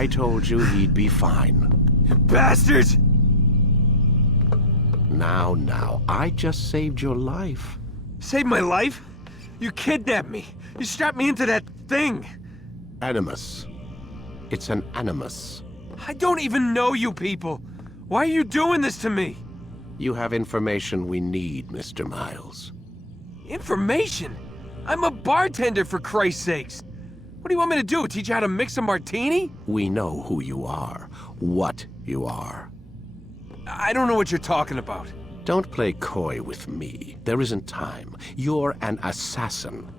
I told you he'd be fine. Bastards! Now, I just saved your life. Saved my life? You kidnapped me. You strapped me into that thing. Animus. It's an animus. I don't even know you people. Why are you doing this to me? You have information we need, Mr. Miles. Information? I'm a bartender, for Christ's sakes. What do you want me to do? Teach you how to mix a martini? We know who you are, what you are. I don't know what you're talking about. Don't play coy with me. There isn't time. You're an assassin.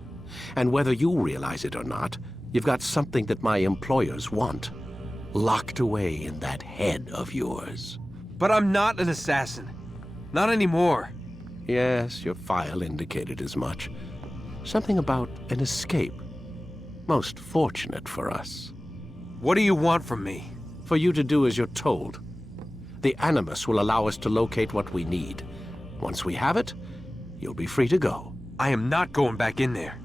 And whether you realize it or not, you've got something that my employers want. Locked away in that head of yours. But I'm not an assassin. Not anymore. Yes, your file indicated as much. Something about an escape. Most fortunate for us. What do you want from me? For you to do as you're told. The Animus will allow us to locate what we need. Once we have it, you'll be free to go. I am not going back in there.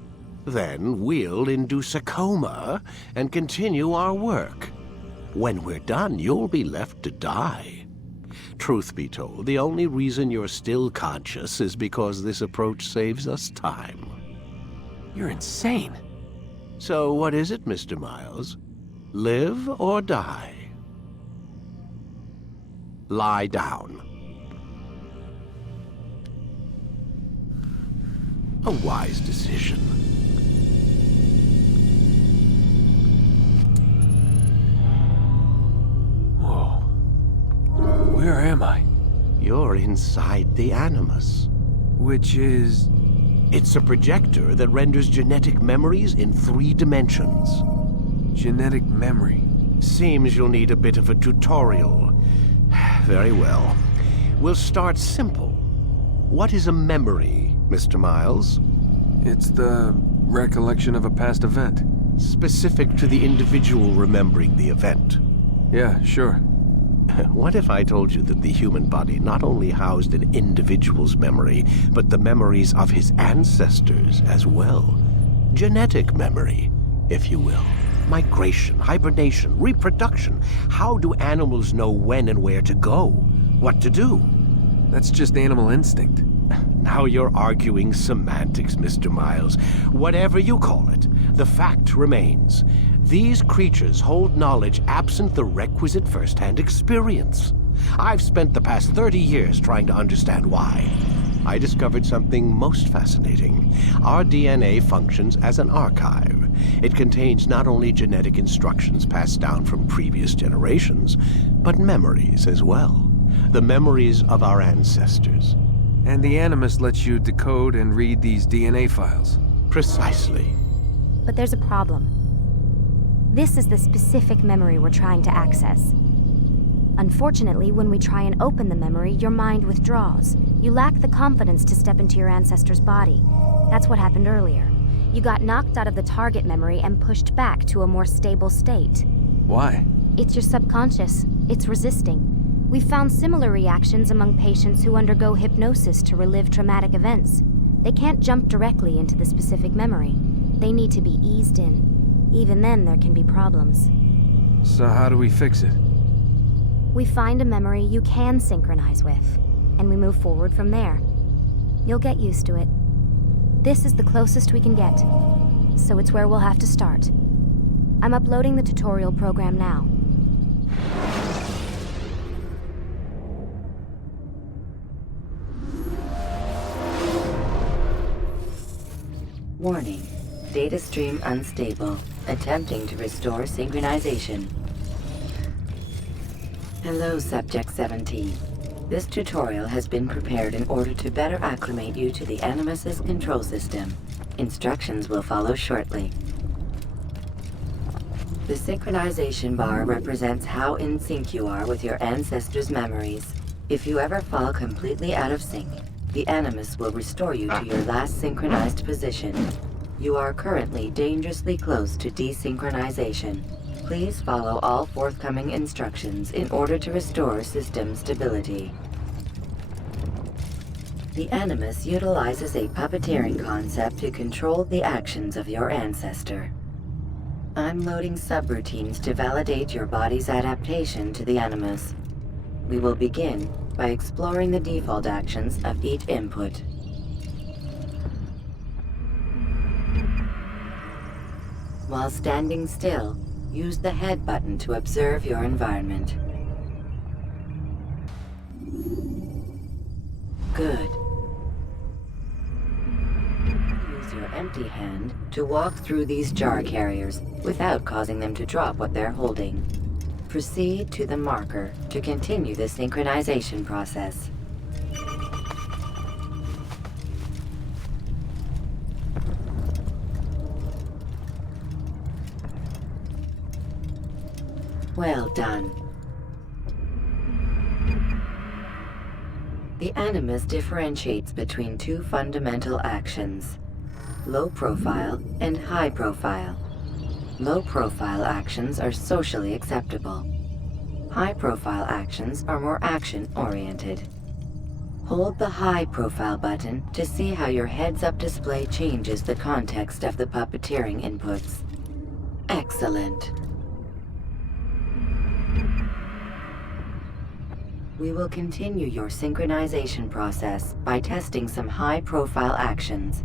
Then we'll induce a coma and continue our work. When we're done, you'll be left to die. Truth be told, the only reason you're still conscious is because this approach saves us time. You're insane. So what is it, Mr. Miles? Live or die? Lie down. A wise decision. Whoa. Where am I? You're inside the Animus. Which is... It's a projector that renders genetic memories in 3 dimensions. Genetic memory. Seems you'll need a bit of a tutorial. Very well. We'll start simple. What is a memory, Mr. Miles? It's the recollection of a past event. Specific to the individual remembering the event. Yeah, sure. What if I told you that the human body not only housed an individual's memory, but the memories of his ancestors as well? Genetic memory, if you will. Migration, hibernation, reproduction. How do animals know when and where to go? What to do? That's just animal instinct. Now you're arguing semantics, Mr. Miles. Whatever you call it, the fact remains. These creatures hold knowledge absent the requisite first-hand experience. I've spent the past 30 years trying to understand why. I discovered something most fascinating. Our DNA functions as an archive. It contains not only genetic instructions passed down from previous generations, but memories as well. The memories of our ancestors. And the Animus lets you decode and read these DNA files. Precisely. But there's a problem. This is the specific memory we're trying to access. Unfortunately, when we try and open the memory, your mind withdraws. You lack the confidence to step into your ancestor's body. That's what happened earlier. You got knocked out of the target memory and pushed back to a more stable state. Why? It's your subconscious. It's resisting. We've found similar reactions among patients who undergo hypnosis to relive traumatic events. They can't jump directly into the specific memory. They need to be eased in. Even then, there can be problems. So how do we fix it? We find a memory you can synchronize with, and we move forward from there. You'll get used to it. This is the closest we can get, so it's where we'll have to start. I'm uploading the tutorial program now. Warning. Data stream unstable. Attempting to restore synchronization. Hello, Subject 17. This tutorial has been prepared in order to better acclimate you to the Animus's control system. Instructions will follow shortly. The synchronization bar represents how in sync you are with your ancestors' memories. If you ever fall completely out of sync, the Animus will restore you to your last synchronized position. You are currently dangerously close to desynchronization. Please follow all forthcoming instructions in order to restore system stability. The Animus utilizes a puppeteering concept to control the actions of your ancestor. I'm loading subroutines to validate your body's adaptation to the Animus. We will begin by exploring the default actions of each input. While standing still, use the head button to observe your environment. Good. Use your empty hand to walk through these jar carriers without causing them to drop what they're holding. Proceed to the marker to continue the synchronization process. Well done. The Animus differentiates between two fundamental actions: low profile and high profile. Low profile actions are socially acceptable. High profile actions are more action oriented. Hold the high profile button to see how your heads-up display changes the context of the puppeteering inputs. Excellent. We will continue your synchronization process by testing some high-profile actions.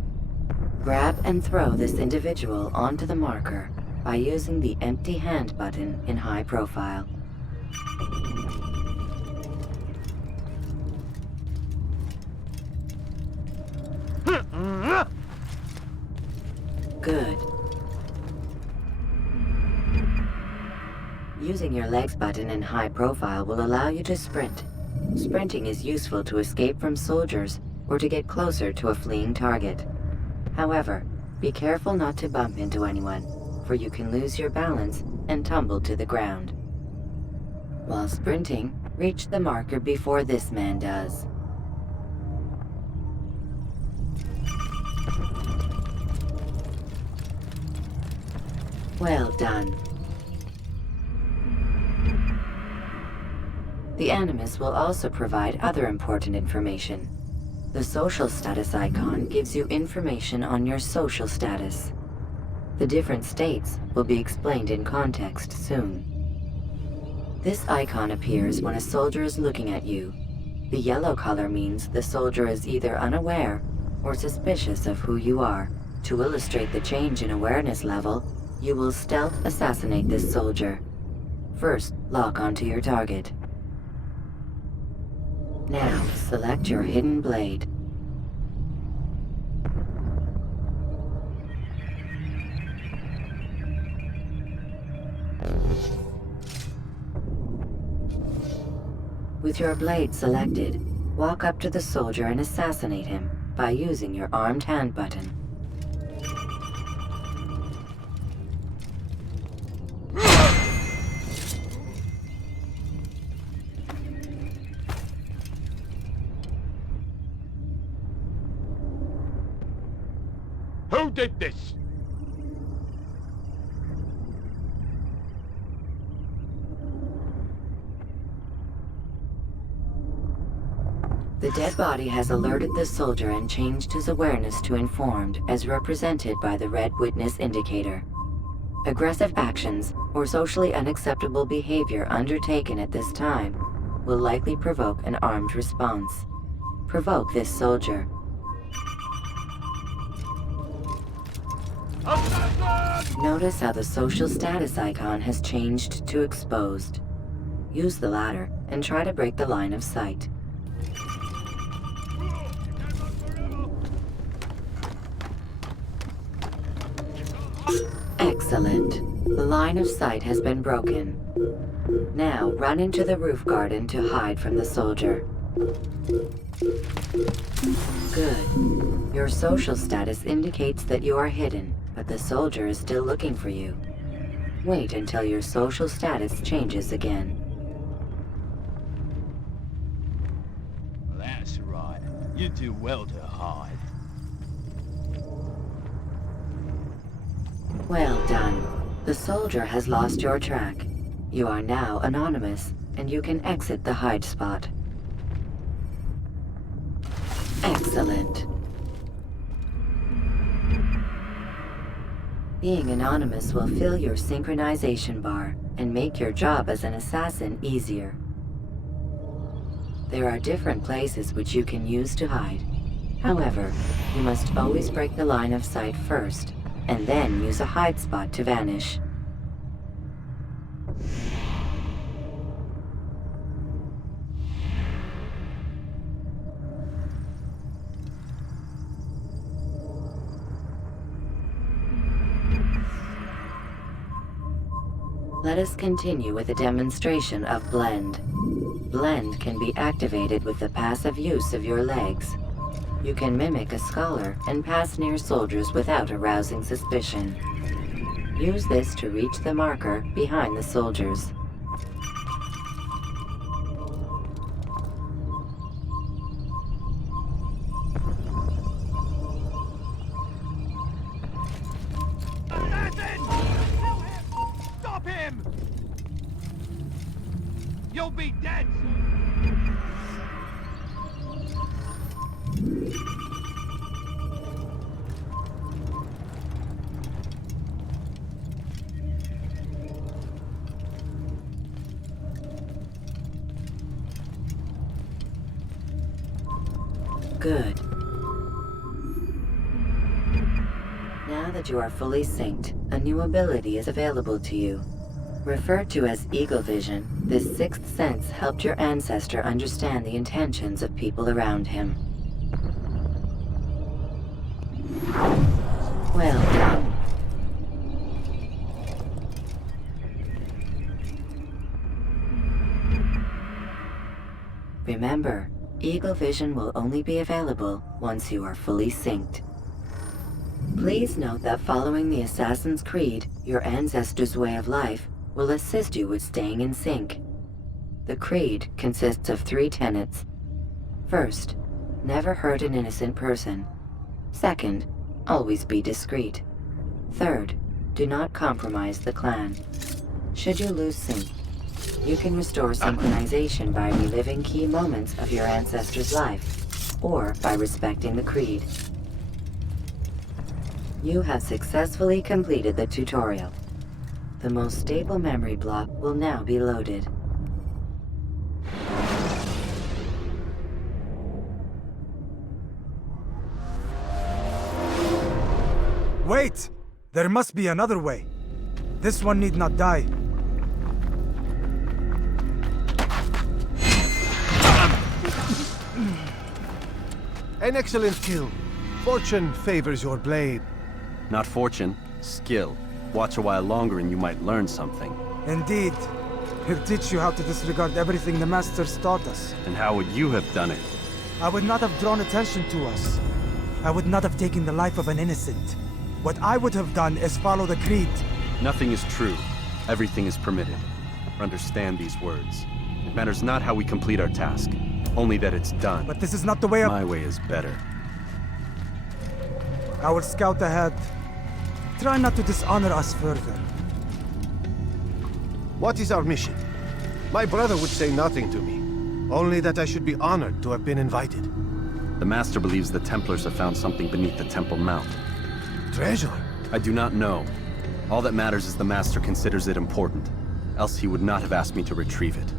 Grab and throw this individual onto the marker by using the empty hand button in high profile. Good. Using your legs button in high profile will allow you to sprint. Sprinting is useful to escape from soldiers or to get closer to a fleeing target. However, be careful not to bump into anyone, for you can lose your balance and tumble to the ground. While sprinting, reach the marker before this man does. Well done. The Animus will also provide other important information. The social status icon gives you information on your social status. The different states will be explained in context soon. This icon appears when a soldier is looking at you. The yellow color means the soldier is either unaware or suspicious of who you are. To illustrate the change in awareness level, you will stealth assassinate this soldier. First, lock onto your target. Now, select your hidden blade. With your blade selected, walk up to the soldier and assassinate him by using your armed hand button. Who did this? The dead body has alerted the soldier and changed his awareness to informed, as represented by the red witness indicator. Aggressive actions or socially unacceptable behavior undertaken at this time will likely provoke an armed response. Provoke this soldier. Notice how the social status icon has changed to exposed. Use the ladder and try to break the line of sight. Excellent. The line of sight has been broken. Now run into the roof garden to hide from the soldier. Good. Your social status indicates that you are hidden, but the soldier is still looking for you. Wait until your social status changes again. That's right. You do well to hide. Well done. The soldier has lost your track. You are now anonymous, and you can exit the hide spot. Excellent. Being anonymous will fill your synchronization bar and make your job as an assassin easier. There are different places which you can use to hide. However, you must always break the line of sight first, and then use a hide spot to vanish. Let us continue with a demonstration of Blend. Blend can be activated with the passive use of your legs. You can mimic a scholar and pass near soldiers without arousing suspicion. Use this to reach the marker behind the soldiers. Stop him! You'll be dead soon! Good. Now that you are fully synced, a new ability is available to you. Referred to as Eagle Vision, this sixth sense helped your ancestor understand the intentions of people around him. Well done. Remember, Eagle Vision will only be available once you are fully synced. Please note that following the Assassin's Creed, your ancestor's way of life, will assist you with staying in sync. The Creed consists of 3 tenets. First, never hurt an innocent person. Second, always be discreet. Third, do not compromise the clan. Should you lose sync, you can restore synchronization by reliving key moments of your ancestor's life, or by respecting the Creed. You have successfully completed the tutorial. The most stable memory block will now be loaded. Wait! There must be another way. This one need not die. An excellent kill. Fortune favors your blade. Not fortune, skill. Watch a while longer and you might learn something. Indeed. He'll teach you how to disregard everything the Masters taught us. And how would you have done it? I would not have drawn attention to us. I would not have taken the life of an innocent. What I would have done is follow the Creed. Nothing is true. Everything is permitted. Understand these words. It matters not how we complete our task, only that it's done. But this is not the way of— My way is better. I will scout ahead. Try not to dishonor us further. What is our mission? My brother would say nothing to me. Only that I should be honored to have been invited. The Master believes the Templars have found something beneath the Temple Mount. Treasure? I do not know. All that matters is the Master considers it important. Else he would not have asked me to retrieve it.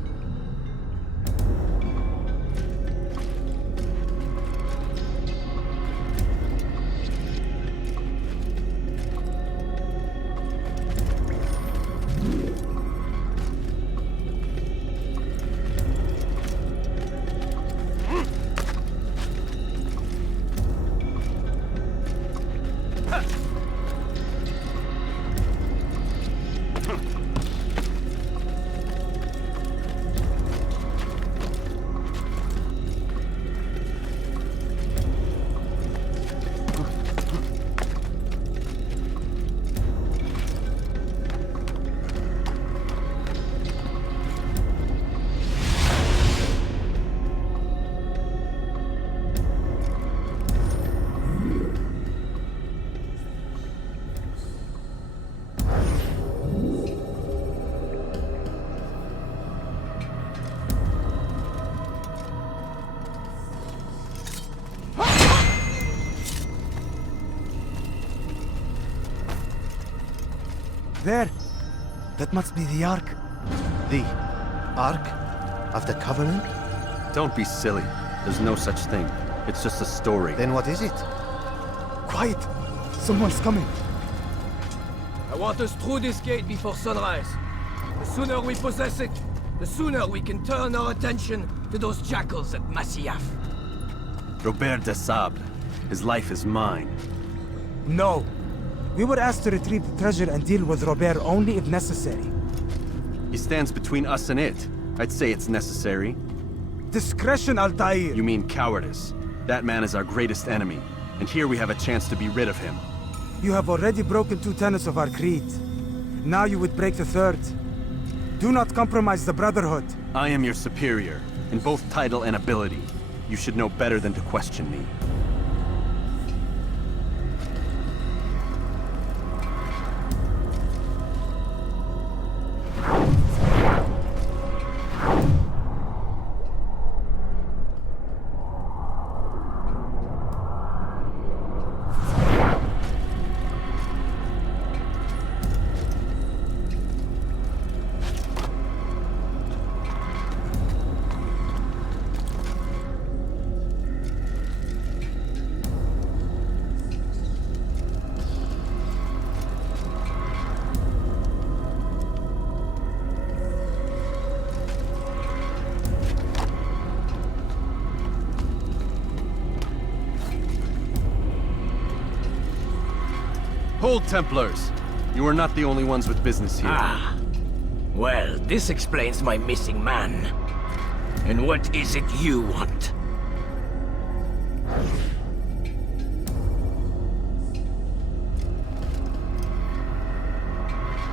There. That must be the Ark. The Ark of the Covenant? Don't be silly. There's no such thing. It's just a story. Then what is it? Quiet! Someone's coming. I want us through this gate before sunrise. The sooner we possess it, the sooner we can turn our attention to those jackals at Masyaf. Robert de Sable. His life is mine. No. We were asked to retrieve the treasure and deal with Robert only if necessary. He stands between us and it. I'd say it's necessary. Discretion, Altaïr! You mean cowardice. That man is our greatest enemy, and here we have a chance to be rid of him. You have already broken 2 tenets of our creed. Now you would break the 3rd. Do not compromise the Brotherhood. I am your superior, in both title and ability. You should know better than to question me. Hold, Templars! You are not the only ones with business here. Ah. Well, this explains my missing man. And what is it you want?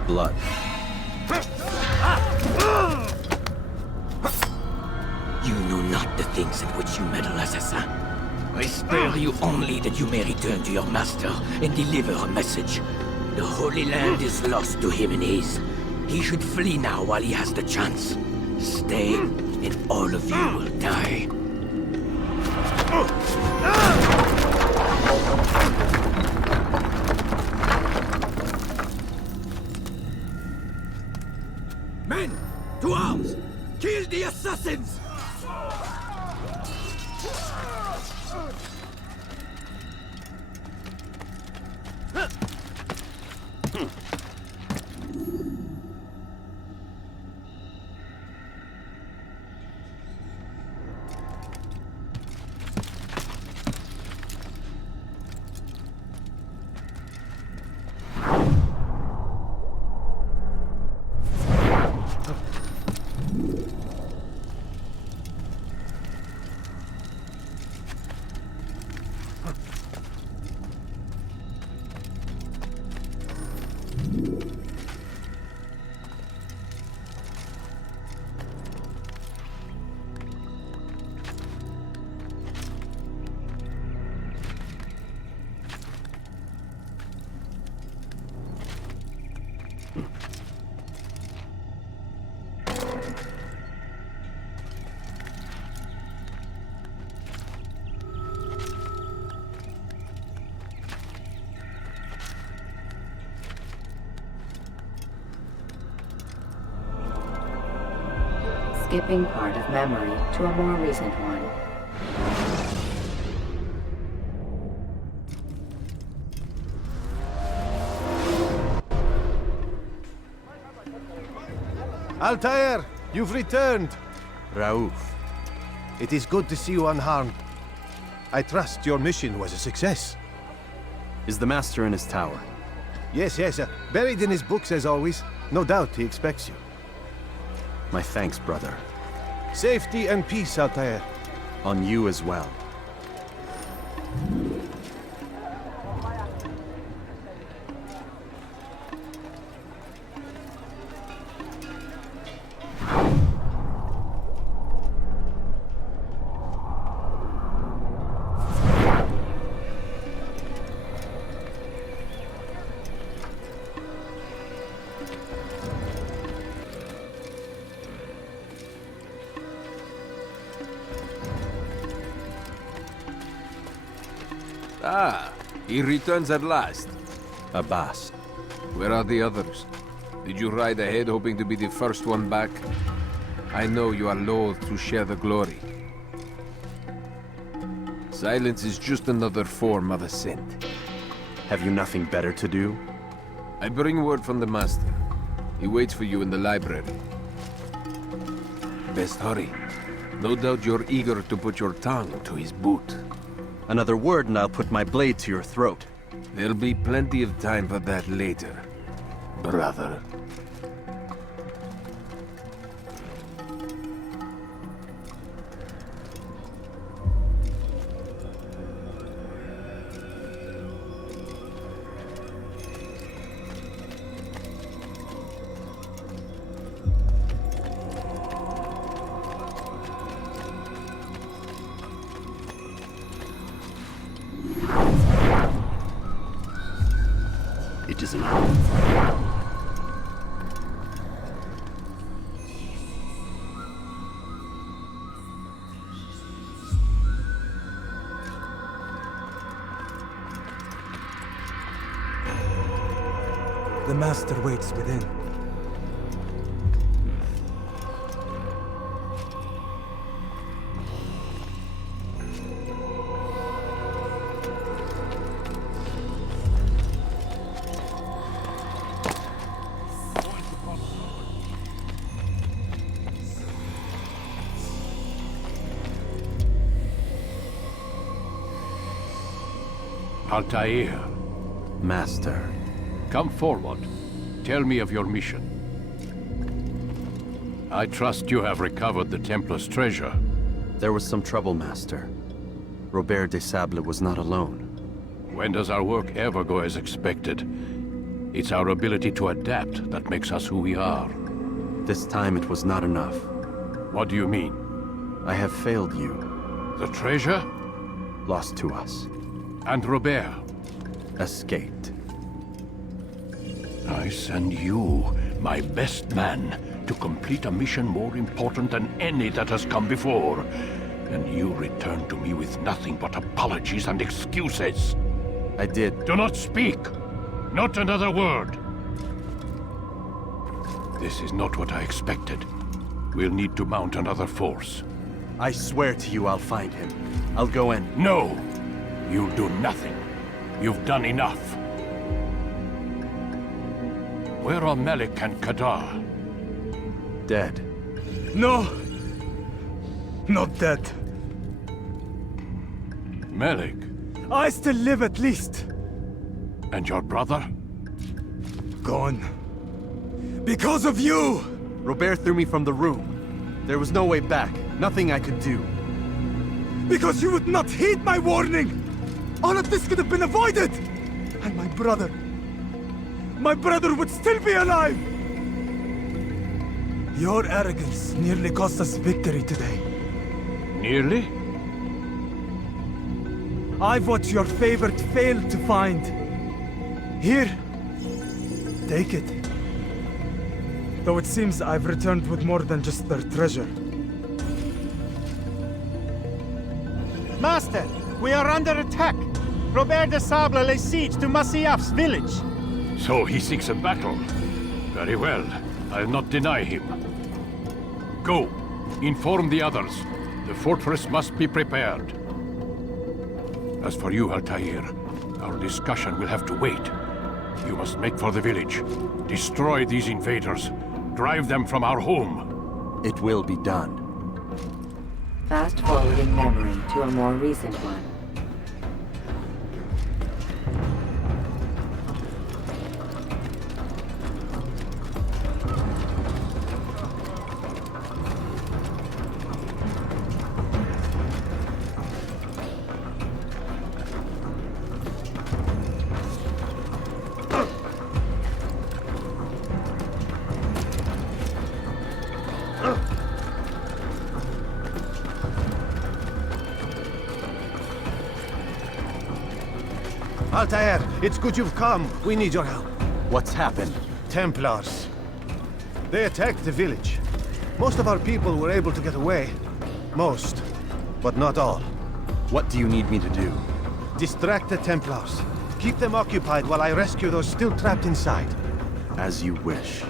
Blood. You know not the things in which you meddle, Assassin. I spare you only that you may return to your master and deliver a message. The Holy Land is lost to him and his. He should flee now while he has the chance. Stay, and all of you will die. Men, to arms! Kill the assassins! Skipping part of memory to a more recent one. Altair, you've returned. Raouf. It is good to see you unharmed. I trust your mission was a success. Is the Master in his tower? Yes, buried in his books as always. No doubt he expects you. My thanks, brother. Safety and peace, Altair. On you as well. Ah, he returns at last. Abbas. Where are the others? Did you ride ahead hoping to be the first one back? I know you are loath to share the glory. Silence is just another form of assent. Have you nothing better to do? I bring word from the Master. He waits for you in the library. Best hurry. No doubt you're eager to put your tongue to his boot. Another word and I'll put my blade to your throat. There'll be plenty of time for that later, brother. It isn't. The Master waits within. Altair, Master. come forward. Tell me of your mission. I trust you have recovered the Templar's treasure. There was some trouble, Master. Robert de Sable was not alone. When does our work ever go as expected? It's our ability to adapt that makes us who we are. This time it was not enough. What do you mean? I have failed you. The treasure? Lost to us. And Robert? Escaped. I send you, my best man, to complete a mission more important than any that has come before. And you return to me with nothing but apologies and excuses. I did. Do not speak! Not another word! This is not what I expected. We'll need to mount another force. I swear to you I'll find him. I'll go in. No! You'll do nothing. You've done enough. Where are Melik and Kadar? Dead. No! Not dead. Melik? I still live at least. And your brother? Gone. Because of you! Robert threw me from the room. There was no way back. Nothing I could do. Because you would not heed my warning! All of this could have been avoided! And my brother would still be alive! Your arrogance nearly cost us victory today. Nearly? I've what your favorite failed to find. Here, take it. Though it seems I've returned with more than just their treasure. Master, we are under attack. Robert de Sable lays siege to Masyaf's village. So he seeks a battle. Very well. I'll not deny him. Go. Inform the others. The fortress must be prepared. As for you, Altair, our discussion will have to wait. You must make for the village. Destroy these invaders. Drive them from our home. It will be done. Fast-forwarding memory to a more recent one. Altair, it's good you've come. We need your help. What's happened? Templars. They attacked the village. Most of our people were able to get away. Most, but not all. What do you need me to do? Distract the Templars. Keep them occupied while I rescue those still trapped inside. As you wish.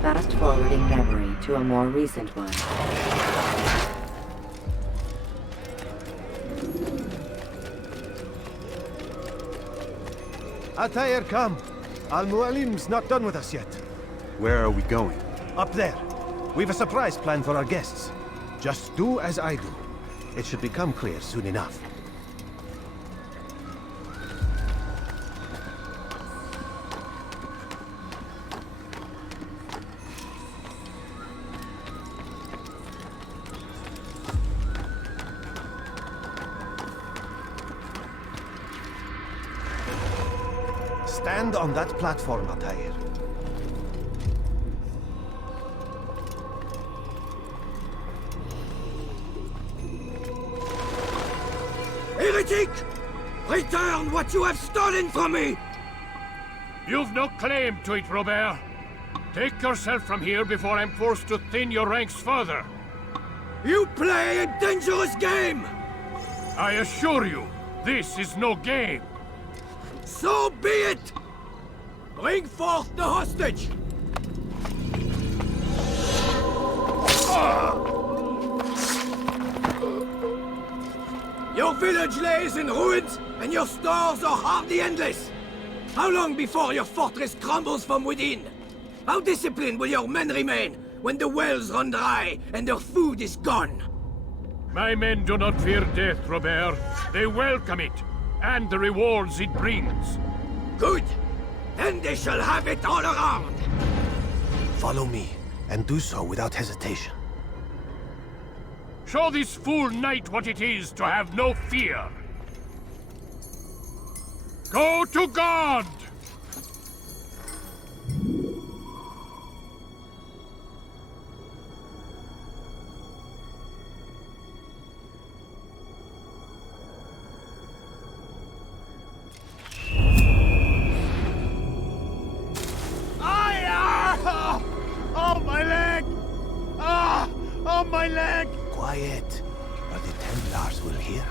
Fast-forwarding memory to a more recent one. Altaïr, come. Al-Mualim's not done with us yet. Where are we going? Up there. We've a surprise plan for our guests. Just do as I do. It should become clear soon enough. Stand on that platform, Altaïr. Heretic! Return what you have stolen from me! You've no claim to it, Robert. Take yourself from here before I'm forced to thin your ranks further. You play a dangerous game! I assure you, this is no game. So be it! Bring forth the hostage! Your village lays in ruins, and your stores are hardly endless. How long before your fortress crumbles from within? How disciplined will your men remain when the wells run dry and their food is gone? My men do not fear death, Robert. They welcome it, and the rewards it brings. Good. Then they shall have it all around. Follow me, and do so without hesitation. Show this fool knight what it is to have no fear. Go to God! quiet, or the Templars will hear.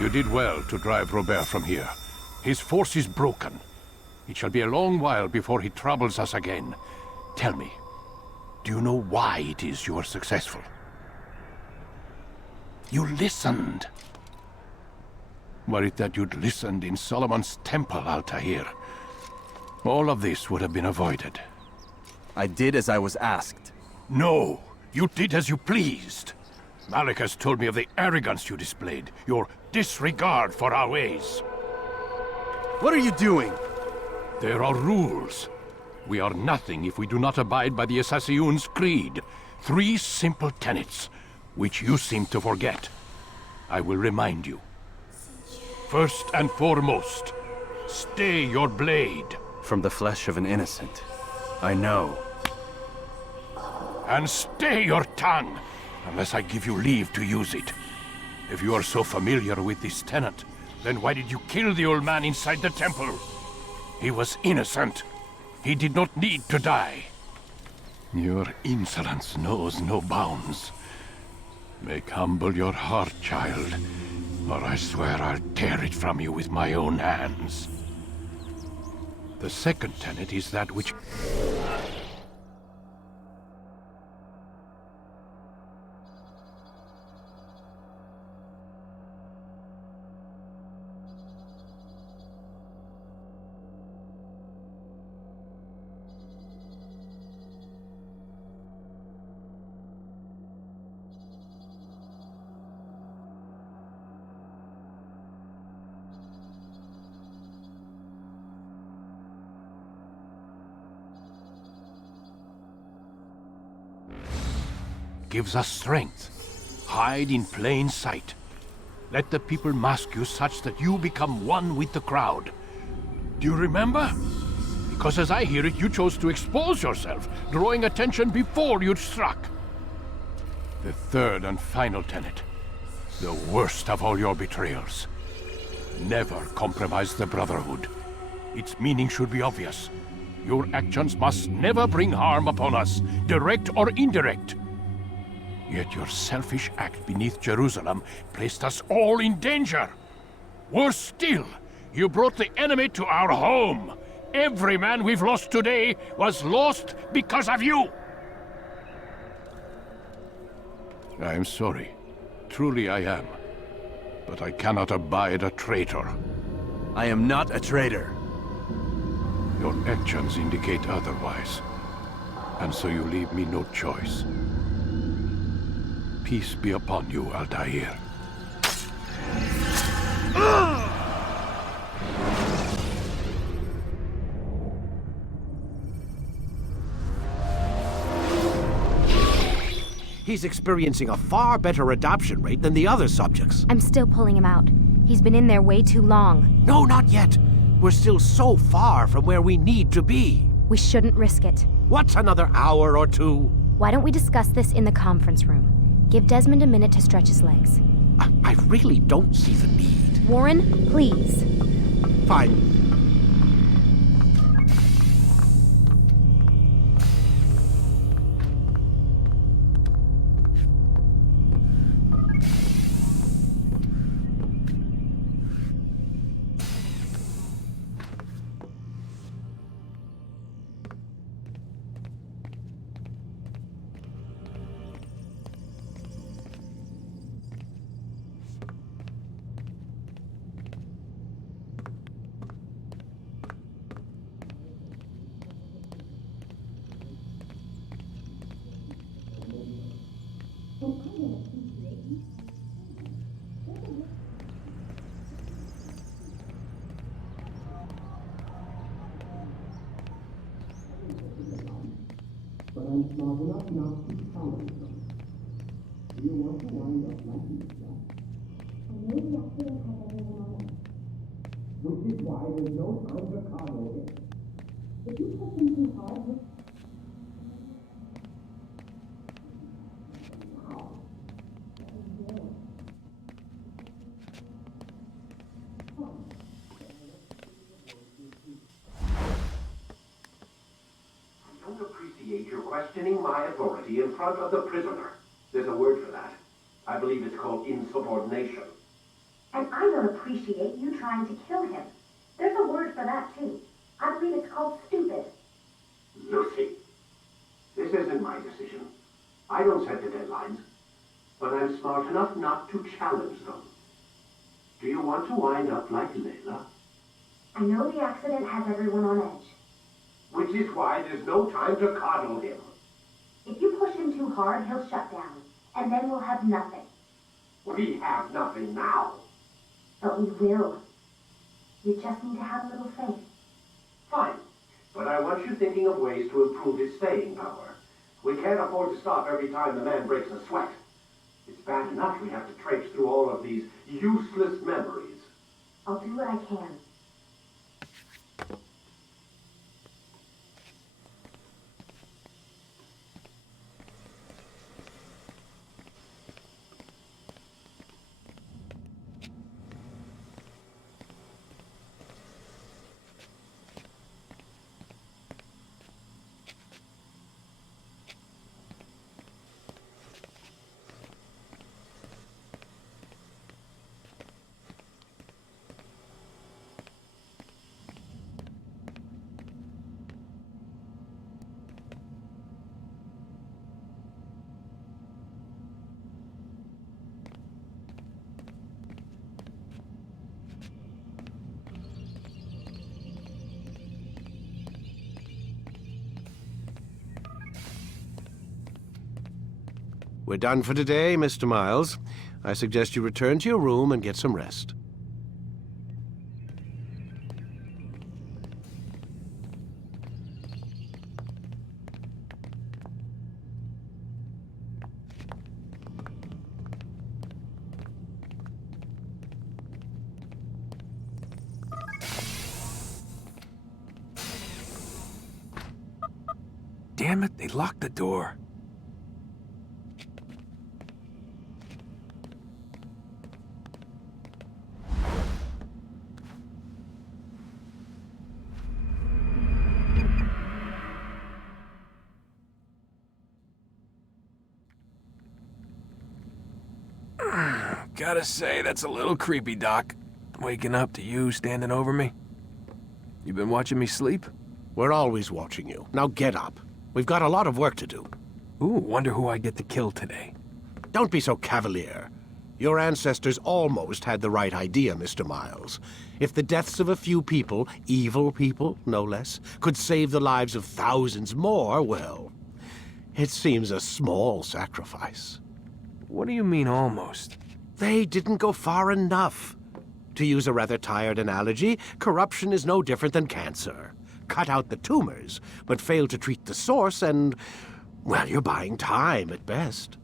You did well to drive Robert from here. His force is broken. It shall be a long while before he troubles us again. Tell me, do you know why it is you are successful? You listened. Were it that you'd listened in Solomon's temple, Altaïr, all of this would have been avoided. I did as I was asked. No, you did as you pleased. Malik has told me of the arrogance you displayed, your disregard for our ways. What are you doing? There are rules. We are nothing if we do not abide by the Assassin's creed. 3 simple tenets, which you seem to forget. I will remind you. First and foremost, stay your blade. From the flesh of an innocent. I know. And stay your tongue, unless I give you leave to use it. If you are so familiar with this tenet, then why did you kill the old man inside the temple? He was innocent. He did not need to die. Your insolence knows no bounds. Make humble your heart, child, or I swear I'll tear it from you with my own hands. The second tenet is that which... gives us strength. Hide in plain sight. Let the people mask you such that you become one with the crowd. Do you remember? Because as I hear it, you chose to expose yourself, drawing attention before you'd struck. The third and final tenet. The worst of all your betrayals. Never compromise the Brotherhood. Its meaning should be obvious. Your actions must never bring harm upon us, direct or indirect. Yet your selfish act beneath Jerusalem placed us all in danger. Worse still, you brought the enemy to our home. Every man we've lost today was lost because of you. I am sorry. Truly I am. But I cannot abide a traitor. I am not a traitor. Your actions indicate otherwise. And so you leave me no choice. Peace be upon you, Altaïr. He's experiencing a far better adoption rate than the other subjects. I'm still pulling him out. He's been in there way too long. No, not yet. We're still so far from where we need to be. We shouldn't risk it. What's another hour or two? Why don't we discuss this in the conference room? Give Desmond a minute to stretch his legs. I really don't see the need. Warren, please. Fine. You're questioning my authority in front of the prisoner. There's a word for that. I believe it's called insubordination. And I don't appreciate you trying to kill him. There's a word for that, too. I believe it's called stupid. Lucy, this isn't my decision. I don't set the deadlines. But I'm smart enough not to challenge them. Do you want to wind up like Layla? I know the accident has everyone on edge. Which is why there's no time to coddle him. If you push him too hard, he'll shut down. And then we'll have nothing. We have nothing now. But we will. You just need to have a little faith. Fine. But I want you thinking of ways to improve his staying power. We can't afford to stop every time the man breaks a sweat. It's bad enough we have to traipse through all of these useless memories. I'll do what I can. We're done for today, Mr. Miles. I suggest you return to your room and get some rest. Damn it, they locked the door. Gotta say, that's a little creepy, Doc. Waking up to you standing over me. You been watching me sleep? We're always watching you. Now get up. We've got a lot of work to do. Ooh, wonder who I get to kill today. Don't be so cavalier. Your ancestors almost had the right idea, Mr. Miles. If the deaths of a few people, evil people, no less, could save the lives of thousands more, well, It seems a small sacrifice. What do you mean, almost? They didn't go far enough. To use a rather tired analogy, corruption is no different than cancer. Cut out the tumors, but fail to treat the source and, well, you're buying time at best.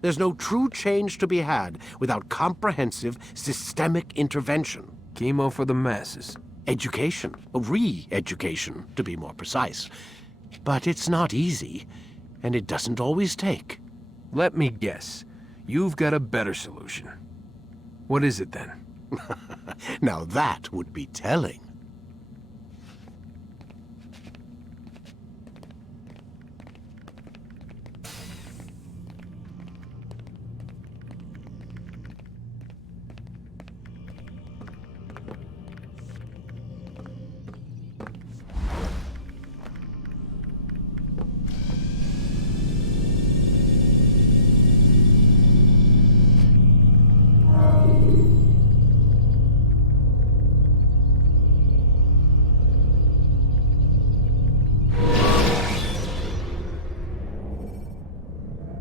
There's no true change to be had without comprehensive, systemic intervention. Chemo for the masses. Education, re-education, to be more precise. But it's not easy, and it doesn't always take. Let me guess. You've got a better solution. What is it then? Now that would be telling.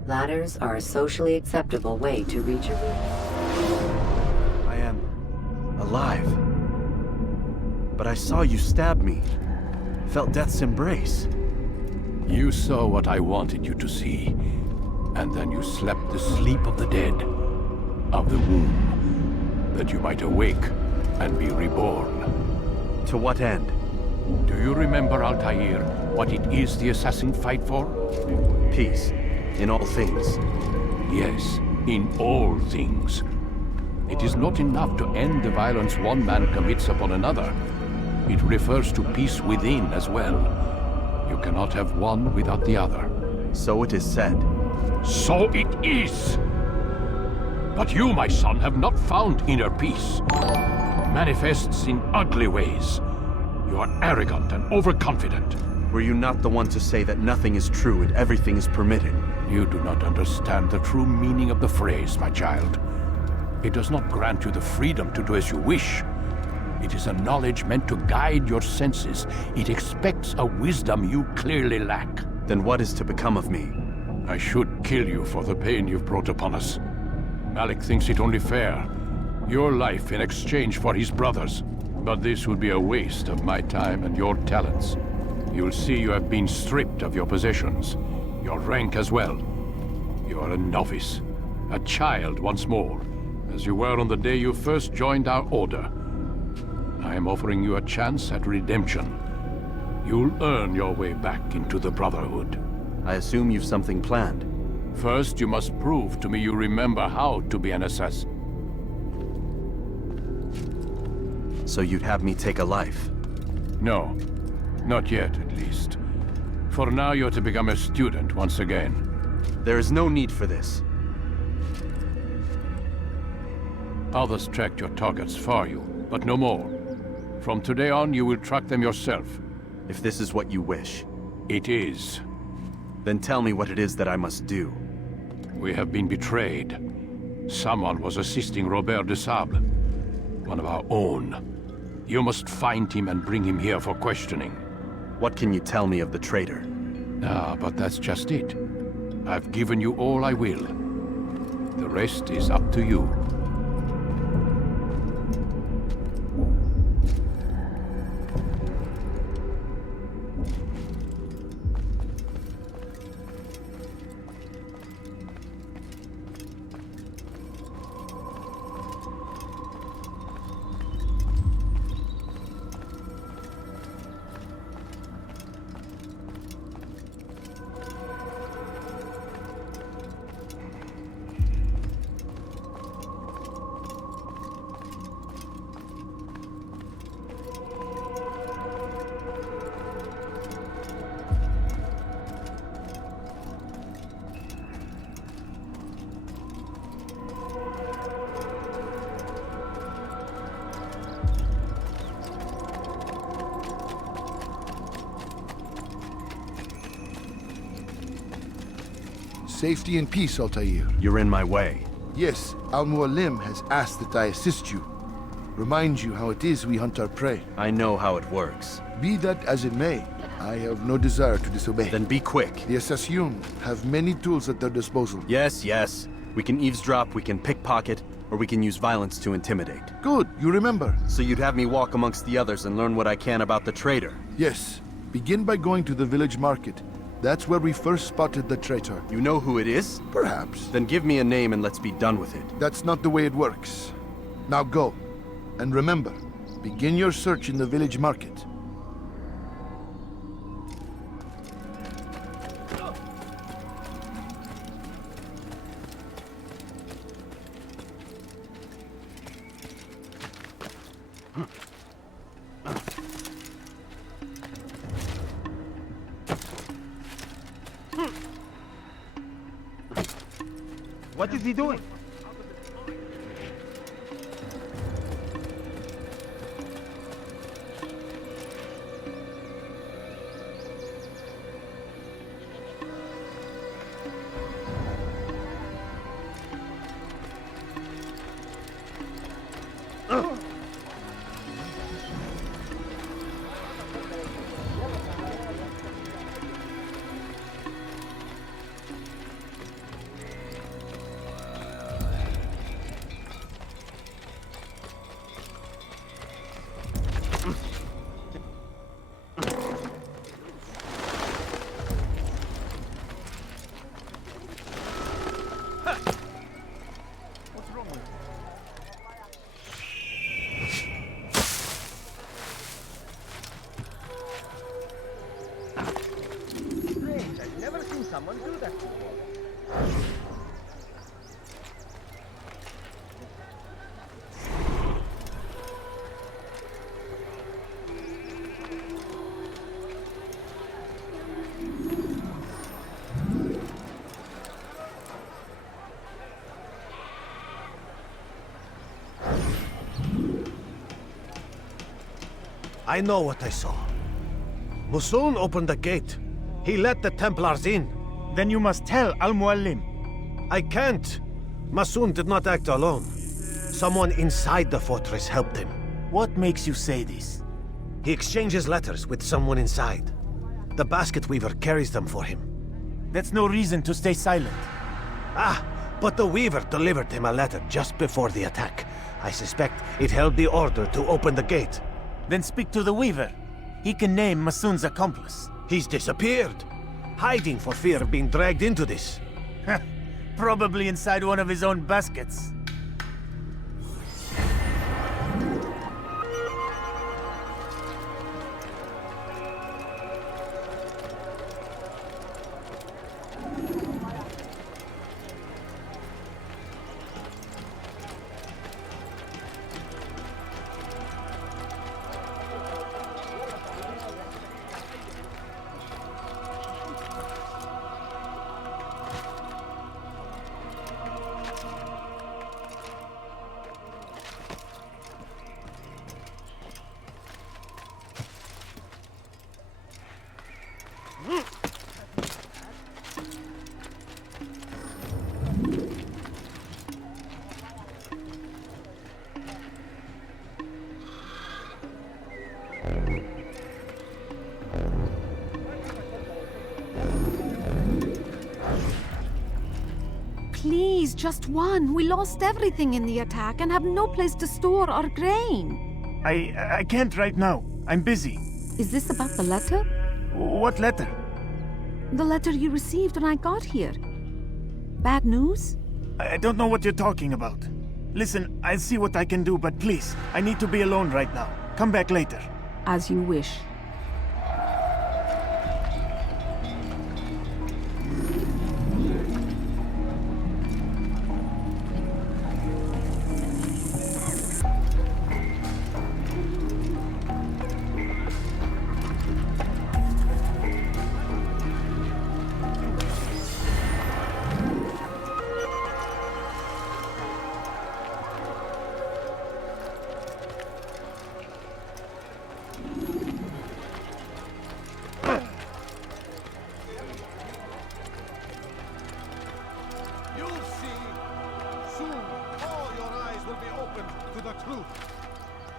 Ladders are a socially acceptable way to reach a room. I am alive. But I saw you stab me. Felt death's embrace. You saw what I wanted you to see, and then you slept the sleep of the dead, of the womb, that you might awake and be reborn. To what end? Do you remember, Altaïr, what it is the assassin fight for? Peace. In all things. Yes, in all things. It is not enough to end the violence one man commits upon another. It refers to peace within as well. You cannot have one without the other. So it is said. So it is! But you, my son, have not found inner peace. It manifests in ugly ways. You are arrogant and overconfident. Were you not the one to say that nothing is true and everything is permitted? You do not understand the true meaning of the phrase, my child. It does not grant you the freedom to do as you wish. It is a knowledge meant to guide your senses. It expects a wisdom you clearly lack. Then what is to become of me? I should kill you for the pain you've brought upon us. Malik thinks it only fair. Your life in exchange for his brother's. But this would be a waste of my time and your talents. You'll see you have been stripped of your possessions. Your rank as well. You are a novice. A child once more. As you were on the day you first joined our order. I am offering you a chance at redemption. You'll earn your way back into the Brotherhood. I assume you've something planned. First, you must prove to me you remember how to be an assassin. So you'd have me take a life? No. Not yet, at least. For now, you're to become a student once again. There is no need for this. Others tracked your targets for you, but no more. From today on, you will track them yourself. If this is what you wish. It is. Then tell me what it is that I must do. We have been betrayed. Someone was assisting Robert de Sable, one of our own. You must find him and bring him here for questioning. What can you tell me of the traitor? Ah, but that's just it. I've given you all I will. The rest is up to you. Safety and peace, Altaïr. You're in my way. Yes, Al-Mualim has asked that I assist you. Remind you how it is we hunt our prey. I know how it works. Be that as it may, I have no desire to disobey. Then be quick. The Assassin have many tools at their disposal. Yes, yes. We can eavesdrop, we can pickpocket, or we can use violence to intimidate. Good, you remember. So you'd have me walk amongst the others and learn what I can about the traitor? Yes. Begin by going to the village market. That's where we first spotted the traitor. You know who it is? Perhaps. Then give me a name and let's be done with it. That's not the way it works. Now go. And remember, begin your search in the village market. What is he doing? I know what I saw. Musun opened the gate. He let the Templars in. Then you must tell Al-Muallim. I can't. Musun did not act alone. Someone inside the fortress helped him. What makes you say this? He exchanges letters with someone inside. The basket weaver carries them for him. That's no reason to stay silent. Ah, but the weaver delivered him a letter just before the attack. I suspect it held the order to open the gate. Then speak to the weaver. He can name Masun's accomplice. He's disappeared, hiding for fear of being dragged into this. Probably inside one of his own baskets. Please, just one. We lost everything in the attack and have no place to store our grain. I can't right now. I'm busy. Is this about the letter? What letter? The letter you received when I got here. Bad news? I don't know what you're talking about. Listen, I'll see what I can do, but please, I need to be alone right now. Come back later. As you wish.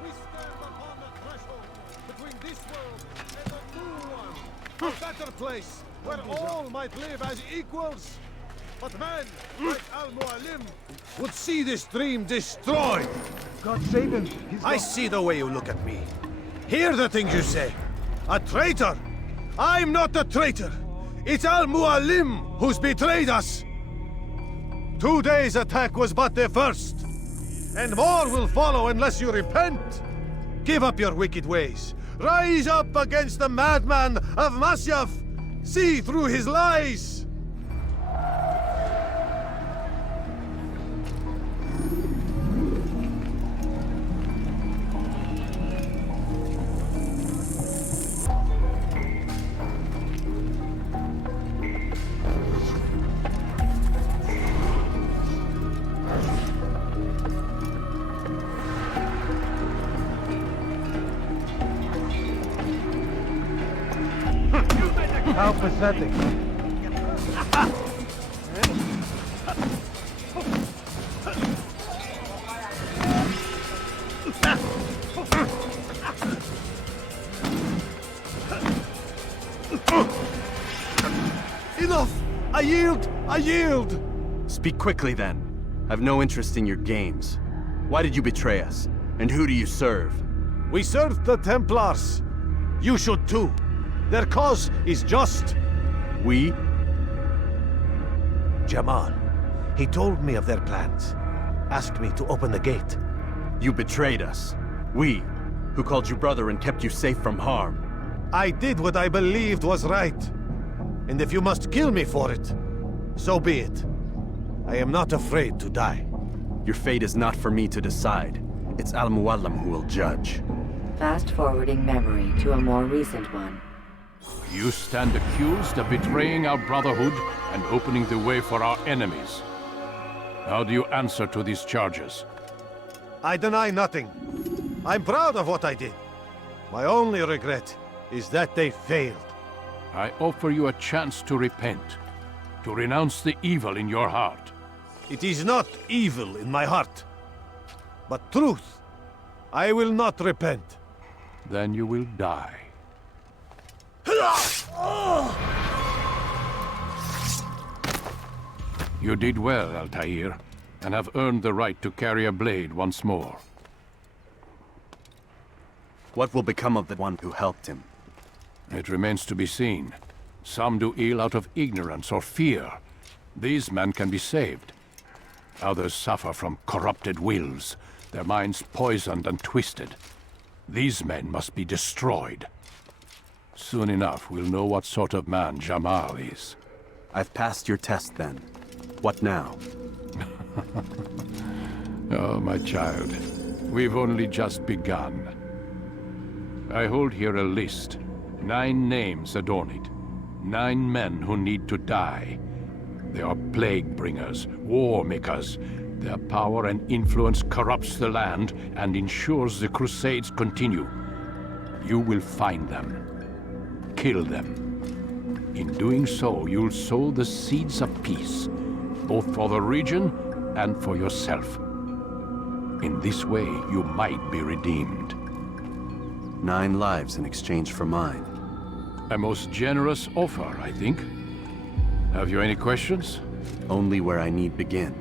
We stand upon the threshold between this world and a new one. A better place where all might live as equals. But men like Al-Mualim would see this dream destroyed. God save him. I see the way you look at me. Hear the things you say. A traitor! I'm not a traitor! It's Al-Mualim who's betrayed us! Today's attack was but the first. And more will follow unless you repent. Give up your wicked ways. Rise up against the madman of Masyaf. See through his lies. How pathetic. Enough! I yield! I yield! Speak quickly then. I've no interest in your games. Why did you betray us? And who do you serve? We serve the Templars. You should too. Their cause is just. We? Jamal. He told me of their plans. Asked me to open the gate. You betrayed us. We, who called you brother and kept you safe from harm. I did what I believed was right. And if you must kill me for it, so be it. I am not afraid to die. Your fate is not for me to decide. It's Al-Mualim who will judge. Fast-forwarding memory to a more recent one. You stand accused of betraying our Brotherhood and opening the way for our enemies. How do you answer to these charges? I deny nothing. I'm proud of what I did. My only regret is that they failed. I offer you a chance to repent, to renounce the evil in your heart. It is not evil in my heart, but truth. I will not repent. Then you will die. You did well, Altaïr, and have earned the right to carry a blade once more. What will become of the one who helped him? It remains to be seen. Some do ill out of ignorance or fear. These men can be saved. Others suffer from corrupted wills, their minds poisoned and twisted. These men must be destroyed. Soon enough, we'll know what sort of man Jamal is. I've passed your test then. What now? Oh, my child. We've only just begun. I hold here a list. 9 names adorn it. 9 men who need to die. They are plague bringers, war makers. Their power and influence corrupts the land and ensures the Crusades continue. You will find them. Kill them. In doing so, you'll sow the seeds of peace, both for the region and for yourself. In this way, you might be redeemed. 9 lives in exchange for mine. A most generous offer, I think. Have you any questions? Only where I need begin.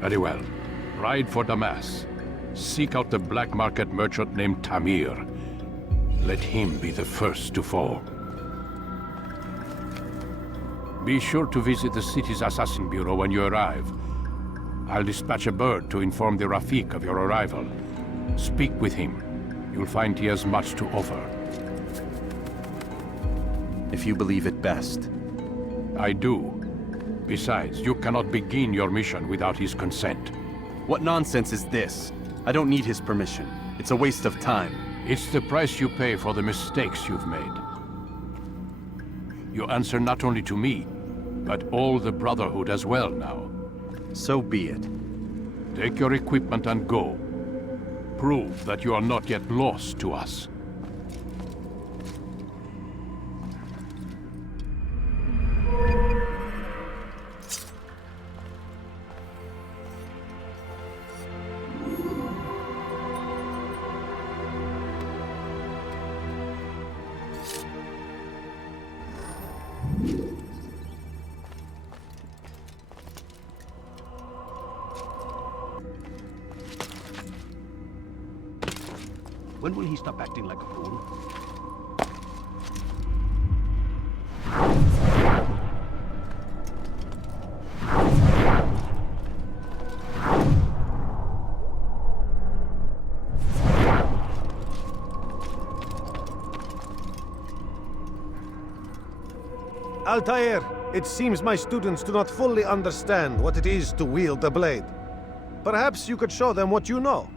Very well. Ride for Damas. Seek out the black market merchant named Tamir. Let him be the first to fall. Be sure to visit the city's assassin bureau when you arrive. I'll dispatch a bird to inform the Rafik of your arrival. Speak with him. You'll find he has much to offer. If you believe it best. I do. Besides, you cannot begin your mission without his consent. What nonsense is this? I don't need his permission. It's a waste of time. It's the price you pay for the mistakes you've made. You answer not only to me, but all the Brotherhood as well now. So be it. Take your equipment and go. Prove that you are not yet lost to us. When will he stop acting like a fool? Altair, it seems my students do not fully understand what it is to wield the blade. Perhaps you could show them what you know.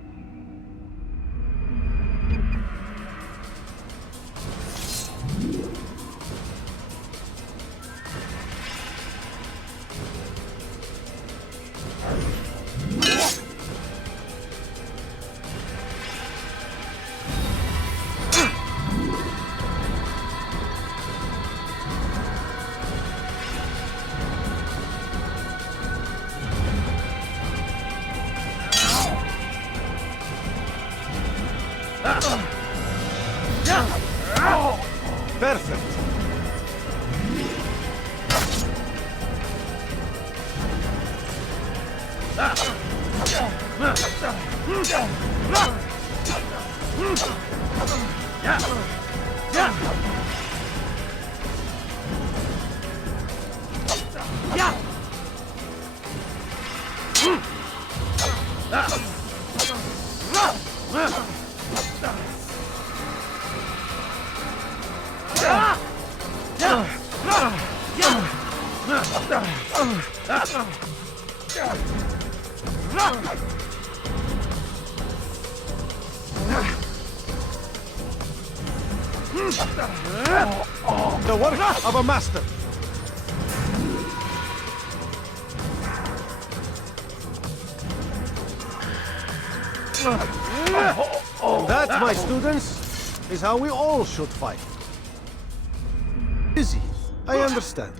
Perfect. The work of a master. And that, my students, is how we all should fight. Easy, I understand.